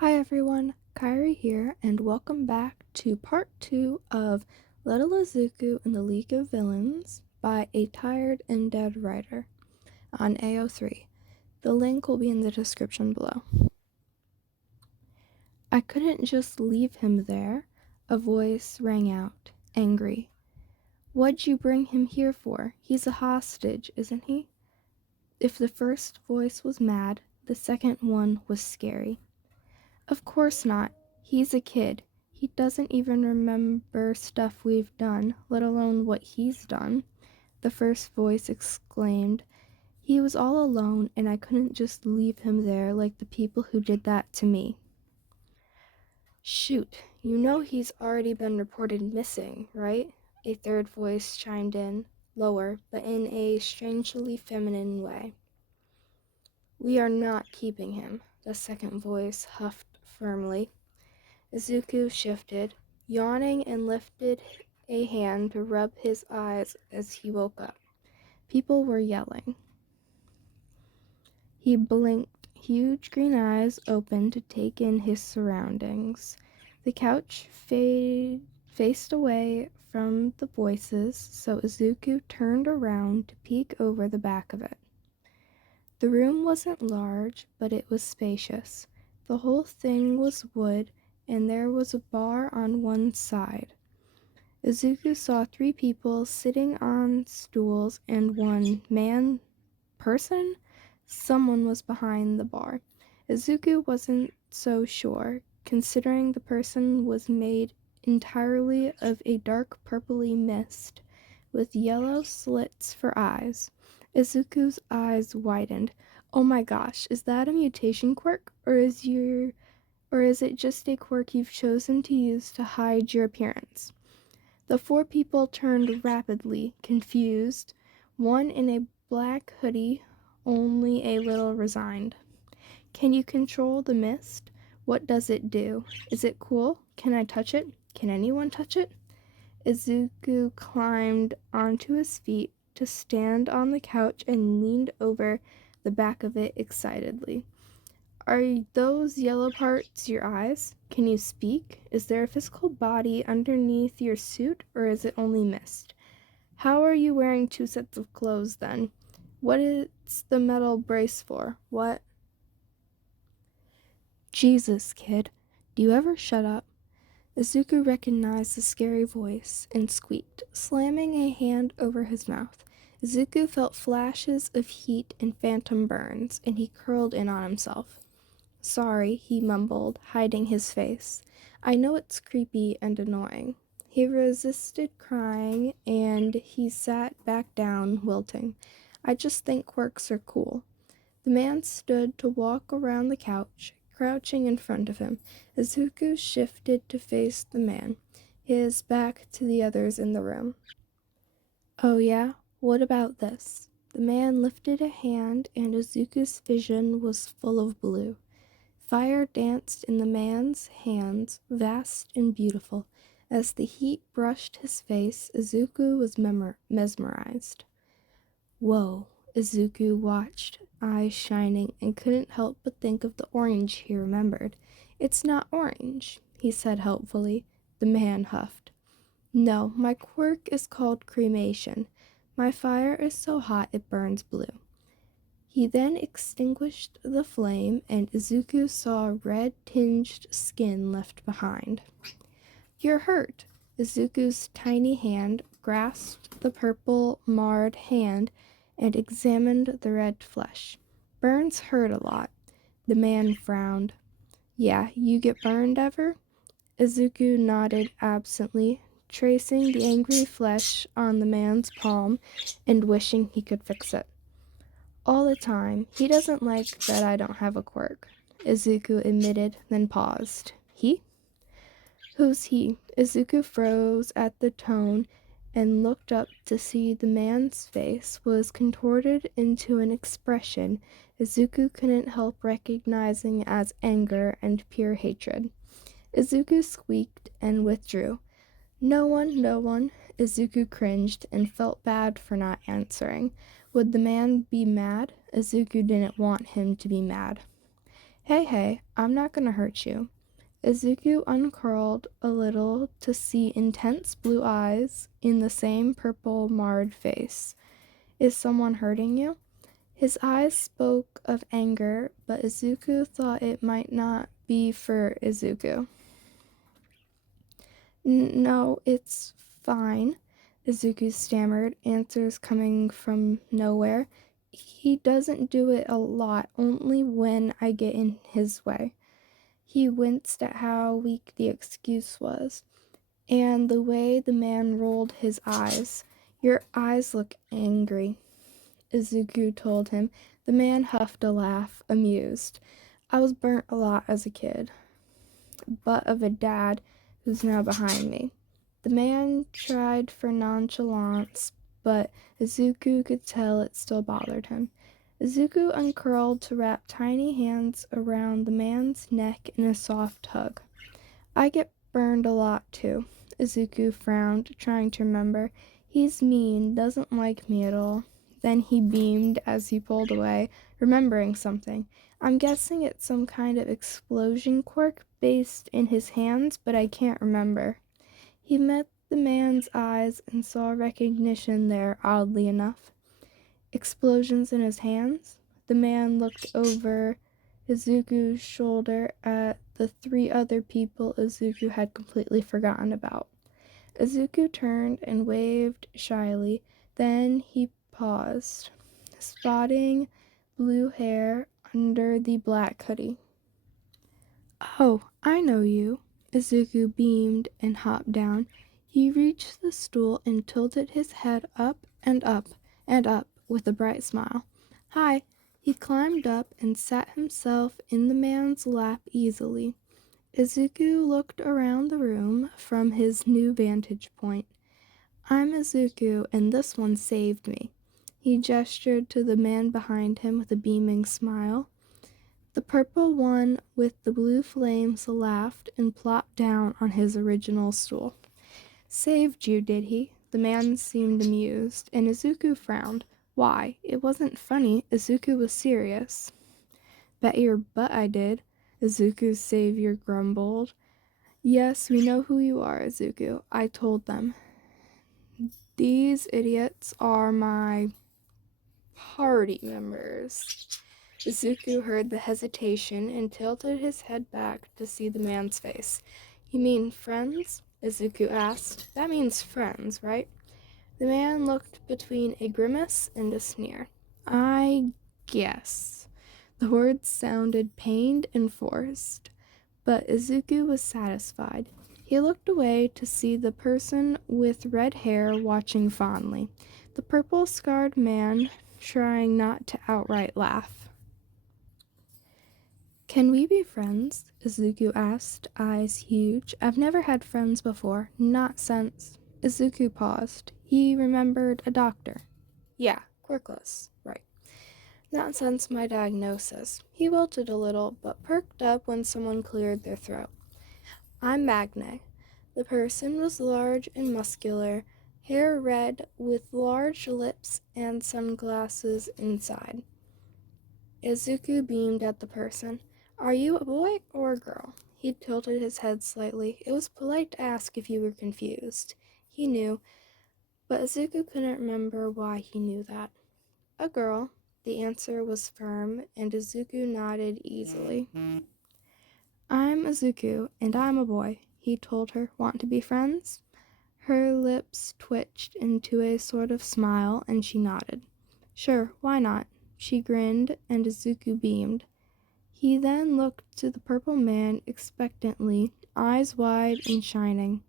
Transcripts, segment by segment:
Hi everyone, Kairi here, and welcome back to part 2 of Little Izuku and the League of Villains by ATiredAndDeadWriter on AO3. The link will be in the description below. I couldn't just leave him there, a voice rang out, angry. What'd you bring him here for? He's a hostage, isn't he? If the first voice was mad, the second one was scary. Of course not. He's a kid. He doesn't even remember stuff we've done, let alone what he's done, the first voice exclaimed. He was all alone, and I couldn't just leave him there like the people who did that to me. Shoot, you know he's already been reported missing, right? A third voice chimed in, lower, but in a strangely feminine way. We are not keeping him, the second voice huffed firmly. Izuku shifted, yawning, and lifted a hand to rub his eyes as he woke up. People were yelling. He blinked, huge green eyes open to take in his surroundings. The couch faced away from the voices, so Izuku turned around to peek over the back of it. The room wasn't large, but it was spacious. The whole thing was wood, and there was a bar on one side. Izuku saw 3 people sitting on stools and one person? Someone was behind the bar. Izuku wasn't so sure, considering the person was made entirely of a dark purpley mist, with yellow slits for eyes. Izuku's eyes widened. Oh my gosh, is that a mutation quirk, or is it just a quirk you've chosen to use to hide your appearance? The 4 people turned rapidly, confused, one in a black hoodie, only a little resigned. Can you control the mist? What does it do? Is it cool? Can I touch it? Can anyone touch it? Izuku climbed onto his feet to stand on the couch and leaned over the back of it excitedly. Are those yellow parts your eyes? Can you speak? Is there a physical body underneath your suit, or is it only mist? How are you wearing 2 sets of clothes then? What is the metal brace for? What? Jesus, kid, do you ever shut up? Izuku recognized the scary voice and squeaked, slamming a hand over his mouth. Izuku felt flashes of heat and phantom burns, and he curled in on himself. Sorry, he mumbled, hiding his face. I know it's creepy and annoying. He resisted crying, and he sat back down, wilting. I just think quirks are cool. The man stood to walk around the couch, crouching in front of him. Izuku shifted to face the man, his back to the others in the room. Oh yeah? What about this? The man lifted a hand, and Izuku's vision was full of blue. Fire danced in the man's hands, vast and beautiful. As the heat brushed his face, Izuku was mesmerized. Whoa, Izuku watched, eyes shining, and couldn't help but think of the orange he remembered. It's not orange, he said helpfully. The man huffed. No, my quirk is called cremation. My fire is so hot it burns blue. He then extinguished the flame, and Izuku saw red-tinged skin left behind. You're hurt. Izuku's tiny hand grasped the purple, marred hand and examined the red flesh. Burns hurt a lot. The man frowned. Yeah, you get burned ever? Izuku nodded absently, tracing the angry flesh on the man's palm and wishing he could fix it. All the time. He doesn't like that I don't have a quirk, Izuku admitted, then paused. He? Who's he? Izuku froze at the tone and looked up to see the man's face was contorted into an expression Izuku couldn't help recognizing as anger and pure hatred. Izuku squeaked and withdrew. No one. Izuku cringed and felt bad for not answering. Would the man be mad? Izuku didn't want him to be mad. Hey, I'm not gonna hurt you. Izuku uncurled a little to see intense blue eyes in the same purple marred face. Is someone hurting you? His eyes spoke of anger, but Izuku thought it might not be for Izuku. No, it's fine, Izuku stammered, answers coming from nowhere. He doesn't do it a lot, only when I get in his way. He winced at how weak the excuse was, and the way the man rolled his eyes. Your eyes look angry, Izuku told him. The man huffed a laugh, amused. I was burnt a lot as a kid, butt of a dad who's now behind me. The man tried for nonchalance, but Izuku could tell it still bothered him. Izuku uncurled to wrap tiny hands around the man's neck in a soft hug. I get burned a lot too. Izuku frowned, trying to remember. He's mean, doesn't like me at all. Then he beamed as he pulled away, remembering something. I'm guessing it's some kind of explosion quirk based in his hands, but I can't remember. He met the man's eyes and saw recognition there, oddly enough. Explosions in his hands? The man looked over Izuku's shoulder at the three other people Izuku had completely forgotten about. Izuku turned and waved shyly. Then he paused, spotting blue hair under the black hoodie. Oh, I know you. Izuku beamed and hopped down. He reached the stool and tilted his head up and up and up with a bright smile. Hi. He climbed up and sat himself in the man's lap easily. Izuku looked around the room from his new vantage point. I'm Izuku, and this one saved me. He gestured to the man behind him with a beaming smile. The purple one with the blue flames laughed and plopped down on his original stool. Saved you, did he? The man seemed amused, and Izuku frowned. Why? It wasn't funny. Izuku was serious. Bet your butt I did, Izuku's savior grumbled. Yes, we know who you are, Izuku. I told them. These idiots are my party members. Izuku heard the hesitation and tilted his head back to see the man's face. You mean friends? Izuku asked. That means friends, right? The man looked between a grimace and a sneer. I guess. The words sounded pained and forced, but Izuku was satisfied. He looked away to see the person with red hair watching fondly, the purple-scarred man trying not to outright laugh. Can we be friends? Izuku asked, eyes huge. I've never had friends before, not since. Izuku paused. He remembered a doctor. Yeah, quirkless, right. Not since my diagnosis. He wilted a little, but perked up when someone cleared their throat. I'm Magne. The person was large and muscular, hair red with large lips and sunglasses inside. Izuku beamed at the person. Are you a boy or a girl? He tilted his head slightly. It was polite to ask if you were confused. He knew, but Izuku couldn't remember why he knew that. A girl. The answer was firm, and Izuku nodded easily. I'm Izuku, and I'm a boy, he told her. Want to be friends? Her lips twitched into a sort of smile, and she nodded. Sure, why not? She grinned, and Izuku beamed. He then looked to the purple man expectantly, eyes wide and shining.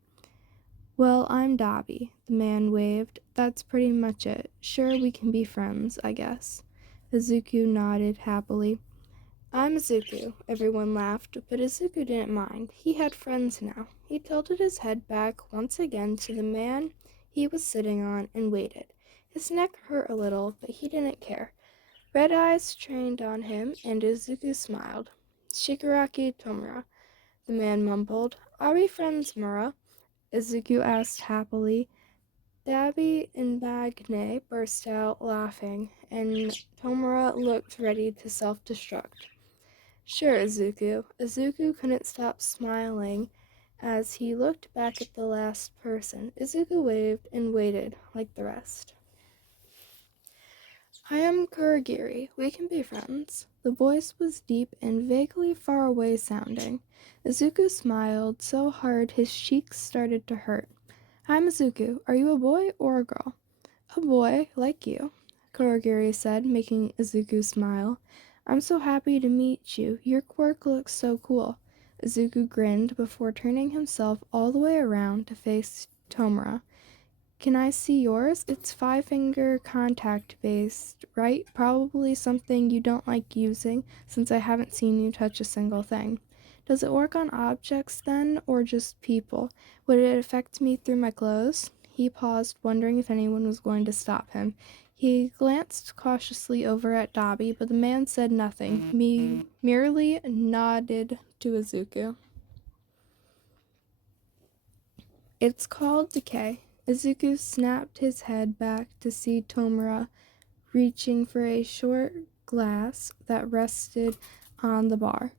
Well, I'm Dabi, the man waved. That's pretty much it. Sure, we can be friends, I guess. Izuku nodded happily. I'm Izuku, everyone laughed, but Izuku didn't mind. He had friends now. He tilted his head back once again to the man he was sitting on and waited. His neck hurt a little, but he didn't care. Red eyes trained on him, and Izuku smiled. Shigaraki Tomura, the man mumbled. Are we friends, Mura? Izuku asked happily. Dabi and Magne burst out laughing, and Tomura looked ready to self-destruct. Sure, Izuku. Izuku couldn't stop smiling as he looked back at the last person. Izuku waved and waited like the rest. I am Kurogiri. We can be friends. The voice was deep and vaguely far away sounding. Izuku smiled so hard his cheeks started to hurt. I'm Izuku. Are you a boy or a girl? A boy, like you, Kurogiri said, making Izuku smile. I'm so happy to meet you. Your quirk looks so cool. Izuku grinned before turning himself all the way around to face Tomura. Can I see yours? It's 5-finger contact based, right? Probably something you don't like using since I haven't seen you touch a single thing. Does it work on objects then, or just people? Would it affect me through my clothes? He paused, wondering if anyone was going to stop him. He glanced cautiously over at Dabi, but the man said nothing, merely nodded to Izuku. It's called decay. Izuku snapped his head back to see Tomura reaching for a short glass that rested on the bar.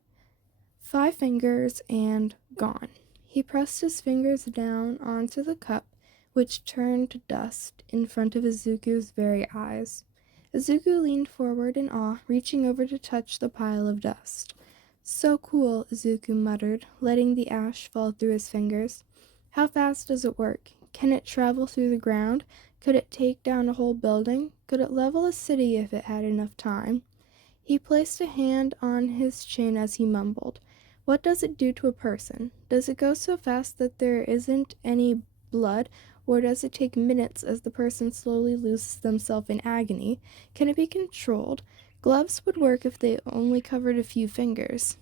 5 fingers and gone. He pressed his fingers down onto the cup, which turned to dust in front of Izuku's very eyes. Izuku leaned forward in awe, reaching over to touch the pile of dust. So cool, Izuku muttered, letting the ash fall through his fingers. How fast does it work? Can it travel through the ground? Could it take down a whole building? Could it level a city if it had enough time? He placed a hand on his chin as he mumbled. What does it do to a person? Does it go so fast that there isn't any blood, or does it take minutes as the person slowly loses themselves in agony? Can it be controlled? Gloves would work if they only covered a few fingers.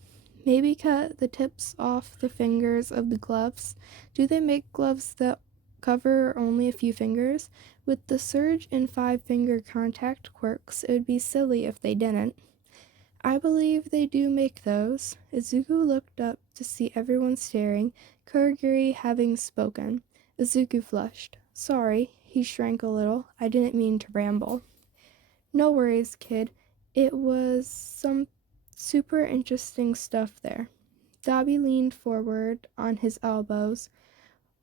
Maybe cut the tips off the fingers of the gloves. Do they make gloves that cover only a few fingers? With the surge in 5-finger contact quirks, it would be silly if they didn't. I believe they do make those. Izuku looked up to see everyone staring, Kurogiri having spoken. Izuku flushed. Sorry, he shrank a little. I didn't mean to ramble. No worries, kid. It was some super interesting stuff there. Dabi leaned forward on his elbows.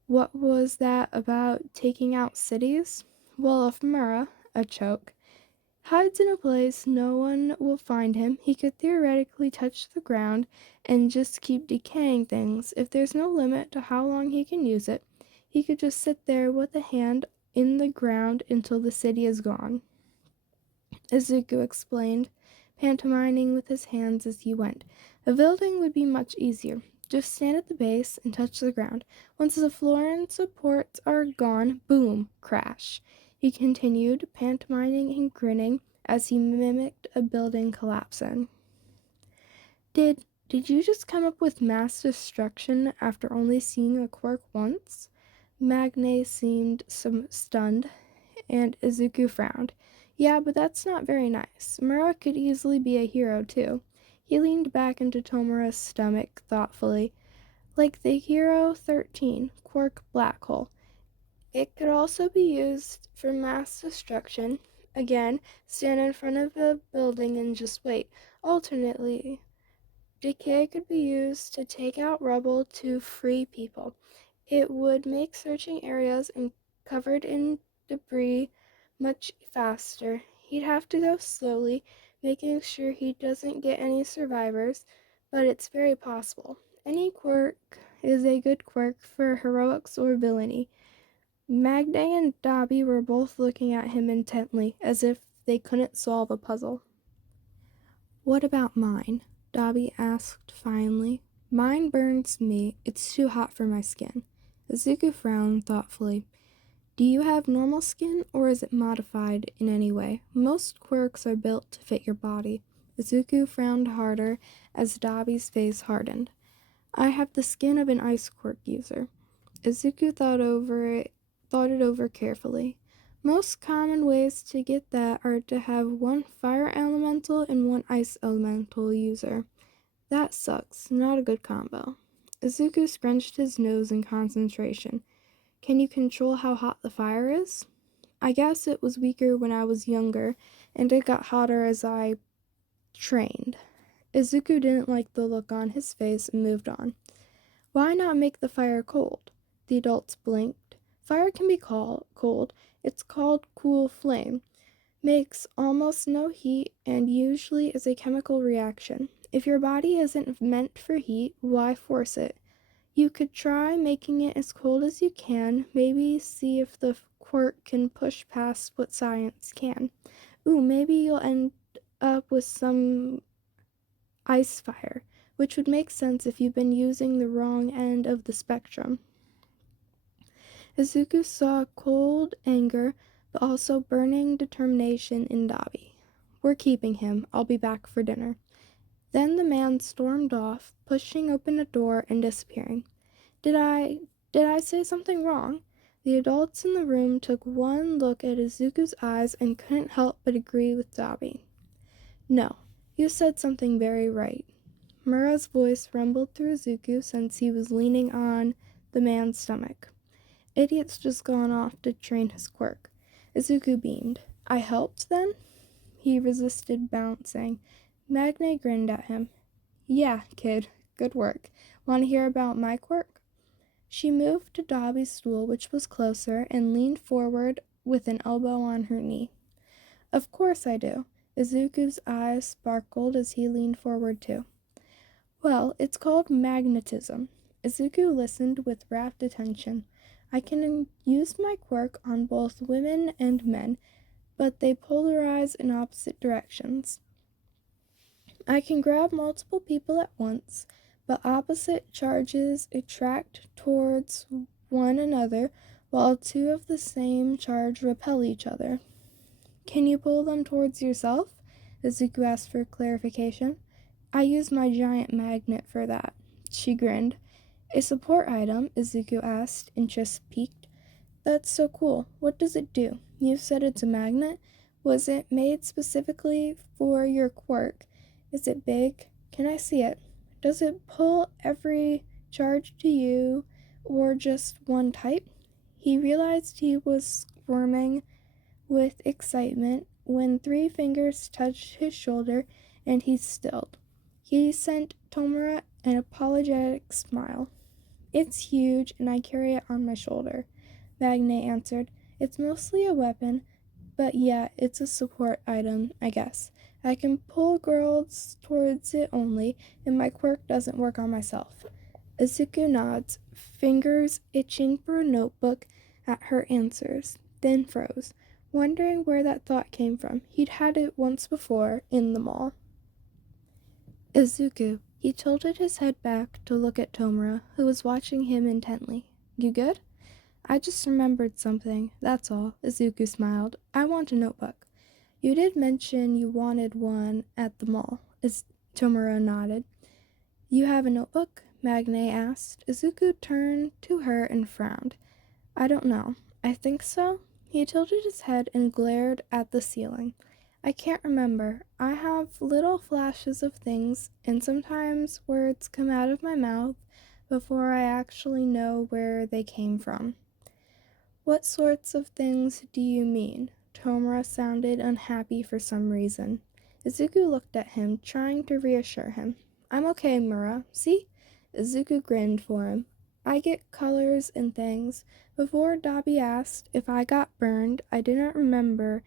What was that about taking out cities? Well, if Mura, a choke, hides in a place no one will find him, he could theoretically touch the ground and just keep decaying things. If there's no limit to how long he can use it, he could just sit there with a hand in the ground until the city is gone. Izuku explained, pantomiming with his hands as he went. A building would be much easier. Just stand at the base and touch the ground. Once the floor and supports are gone, boom, crash. He continued, pantomiming and grinning as he mimicked a building collapsing. Did you just come up with mass destruction after only seeing a quirk once? Magne seemed stunned, and Izuku frowned. Yeah, but that's not very nice. Mura could easily be a hero, too. He leaned back into Tomura's stomach thoughtfully. Like the Hero 13, Quark Black Hole. It could also be used for mass destruction. Again, stand in front of a building and just wait. Alternately, decay could be used to take out rubble to free people. It would make searching areas covered in debris much faster. He'd have to go slowly, making sure he doesn't get any survivors, but it's very possible. Any quirk is a good quirk for heroics or villainy. Magne and Dabi were both looking at him intently, as if they couldn't solve a puzzle. What about mine? Dabi asked finally. Mine burns me. It's too hot for my skin. Izuku frowned thoughtfully. Do you have normal skin, or is it modified in any way? Most quirks are built to fit your body. Izuku frowned harder as Dabi's face hardened. I have the skin of an ice quirk user. Izuku thought it over carefully. Most common ways to get that are to have one fire elemental and one ice elemental user. That sucks. Not a good combo. Izuku scrunched his nose in concentration. Can you control how hot the fire is? I guess it was weaker when I was younger, and it got hotter as I trained. Izuku didn't like the look on his face and moved on. Why not make the fire cold? The adults blinked. Fire can be cold. It's called cool flame. Makes almost no heat and usually is a chemical reaction. If your body isn't meant for heat, why force it? You could try making it as cold as you can, maybe see if the quirk can push past what science can. Ooh, maybe you'll end up with some ice fire, which would make sense if you've been using the wrong end of the spectrum. Izuku saw cold anger, but also burning determination in Dabi. We're keeping him. I'll be back for dinner. Then the man stormed off, pushing open a door and disappearing. Did I say something wrong? The adults in the room took one look at Izuku's eyes and couldn't help but agree with Dabi. No, you said something very right. Mura's voice rumbled through Izuku since he was leaning on the man's stomach. Idiot's just gone off to train his quirk. Izuku beamed. I helped then? He resisted bouncing. Magne grinned at him. Yeah, kid, good work. Want to hear about my quirk? She moved to Dabi's stool, which was closer, and leaned forward with an elbow on her knee. Of course I do. Izuku's eyes sparkled as he leaned forward too. Well, it's called magnetism. Izuku listened with rapt attention. I can use my quirk on both women and men, but they polarize in opposite directions. I can grab multiple people at once, but opposite charges attract towards one another, while two of the same charge repel each other. Can you pull them towards yourself? Izuku asked for clarification. I use my giant magnet for that. She grinned. A support item? Izuku asked, interest piqued. That's so cool. What does it do? You said it's a magnet? Was it made specifically for your quirk? Is it big? Can I see it? Does it pull every charge to you or just one type? He realized he was squirming with excitement when 3 fingers touched his shoulder and he stilled. He sent Tomura an apologetic smile. It's huge and I carry it on my shoulder, Magne answered. It's mostly a weapon, but yeah, it's a support item, I guess. I can pull girls towards it only, and my quirk doesn't work on myself. Izuku nods, fingers itching for a notebook at her answers, then froze, wondering where that thought came from. He'd had it once before, in the mall. Izuku. He tilted his head back to look at Tomura, who was watching him intently. You good? I just remembered something, that's all, Izuku smiled. I want a notebook. You did mention you wanted one at the mall, Tomura nodded. You have a notebook? Magne asked. Izuku turned to her and frowned. I don't know. I think so. He tilted his head and glared at the ceiling. I can't remember. I have little flashes of things, and sometimes words come out of my mouth before I actually know where they came from. What sorts of things do you mean? Tomura sounded unhappy for some reason. Izuku looked at him, trying to reassure him. I'm okay, Mura. See? Izuku grinned for him. I get colors and things. Before Dabi asked if I got burned, I didn't remember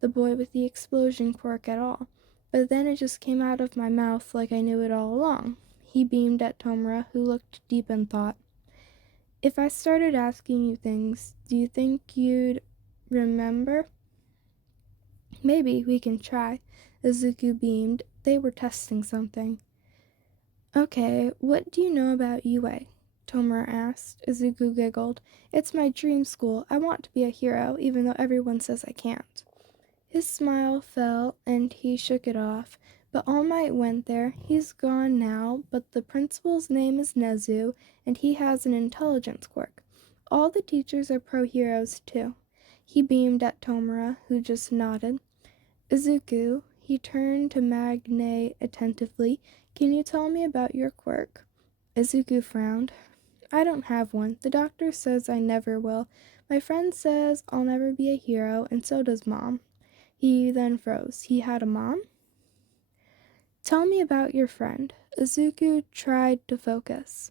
the boy with the explosion quirk at all. But then it just came out of my mouth like I knew it all along. He beamed at Tomura, who looked deep in thought. If I started asking you things, do you think you'd remember? Maybe we can try. Izuku beamed. They were testing something. Okay, what do you know about UA? Tomura asked. Izuku giggled. It's my dream school. I want to be a hero, even though everyone says I can't. His smile fell, and he shook it off. But All Might went there. He's gone now, but the principal's name is Nezu, and he has an intelligence quirk. All the teachers are pro-heroes, too. He beamed at Tomura, who just nodded. Izuku, he turned to Magne attentively. Can you tell me about your quirk? Izuku frowned. I don't have one. The doctor says I never will. My friend says I'll never be a hero, and so does Mom. He then froze. He had a mom? Tell me about your friend. Izuku tried to focus.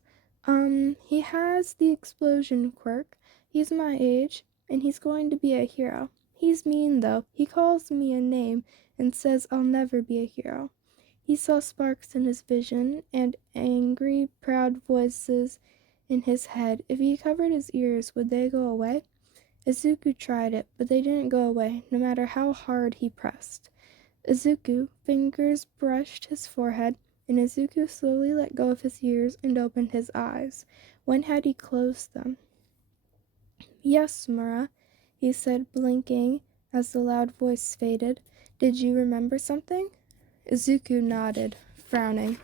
He has the explosion quirk. He's my age, and he's going to be a hero. He's mean, though. He calls me a name and says I'll never be a hero. He saw sparks in his vision and angry, proud voices in his head. If he covered his ears, would they go away? Izuku tried it, but they didn't go away, no matter how hard he pressed. Izuku fingers brushed his forehead, and Izuku slowly let go of his ears and opened his eyes. When had he closed them? Yes, Mura, he said, blinking as the loud voice faded. Did you remember something? Izuku nodded, frowning.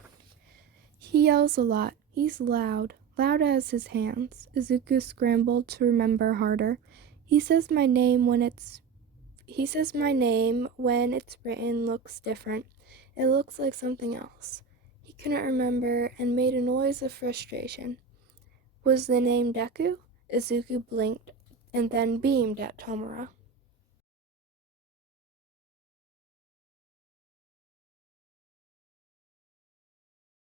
He yells a lot. He's loud, loud as his hands. Izuku scrambled to remember harder. He says my name when it's written looks different. It looks like something else. He couldn't remember and made a noise of frustration. Was the name Deku? Izuku blinked and then beamed at Tomura.